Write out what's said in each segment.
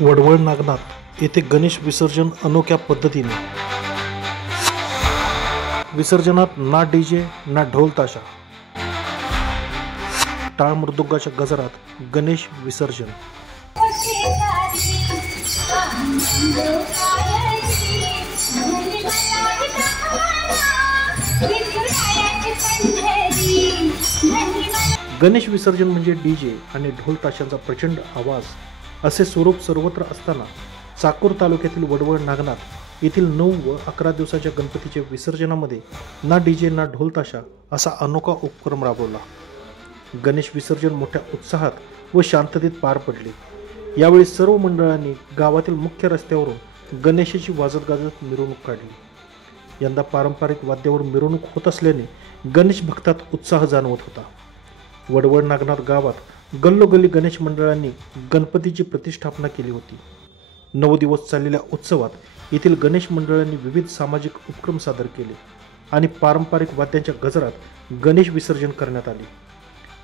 वडवळ नागनाथ येथे गणेश विसर्जन अनोख्या पद्धतीने। विसर्जनात ना डीजे ना ढोल ताशा, टाळ मृदुंगाच्या गजरात गणेश विसर्जन। गणेश विसर्जन म्हणजे डीजे आणि ढोल ताशांचा प्रचंड आवाज असे स्वरूप सर्वत्र असताना चाकूर तालुक्यातील वडवळ नागनाथ येथील 9 व 11 दिवसाच्या गणपतीच्या विसर्जनामध्ये ना डीजे ना ढोल ताशा असा अनोखा उपक्रम राबवला। गणेश विसर्जन मोठ्या उत्साहात व शांततेत पार पडले। यावेळी सर्व मंडळांनी गावातील मुख्य रस्त्यावरून गणेशाची वाजत गाजत मिरवणूक काढली। यंदा पारंपरिक वाद्यावर मिरवणूक होत असल्याने गणेश भक्तात उत्साह जाणवत होता। वडवळ नागनाथ गावात गल्लोगल्ली गणेश मंडळांनी गणपतीची प्रतिष्ठापना केली होती। 9 दिवस चाललेल्या उत्सवात येथील गणेश मंडळांनी विविध सामाजिक उपक्रम सादर केले आणि पारंपरिक वाद्यांच्या गजरात गणेश विसर्जन करण्यात आले।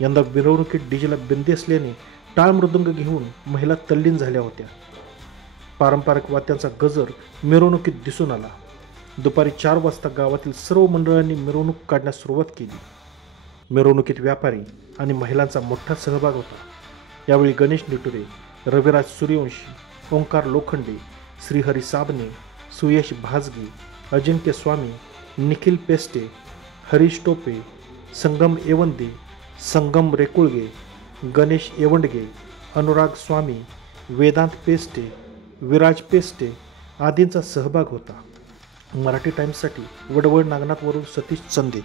यंदा मिरवणुकीत डीजेला बंदी असल्याने टाळ मृदुंग घेऊन महिला तल्लीन झाल्या होत्या। पारंपरिक वाद्यांचा गजर मिरवणुकीत दिसून आला। दुपारी 4 वाजता गावातील सर्व मंडळांनी मिरवणूक काढण्यास सुरुवात केली। मिरवणुकीत व्यापारी आणि महिलांचा मोठा सहभाग होता। यावेळी गणेश निटुरे, रविराज सूर्यवंशी, ओंकार लोखंडे, श्रीहरी साबणे, सुयश भाजगी, अजिंक्य स्वामी, निखिल पेस्टे, हरीश टोपे, संगम एवंदे, संगम रेकुळगे, गणेश एवंडगे, अनुराग स्वामी, वेदांत पेस्टे, विराज पेस्टे आदींचा सहभाग होता। मराठी टाइम्ससाठी वडवळ नागनाथवरून सतीश चंदे।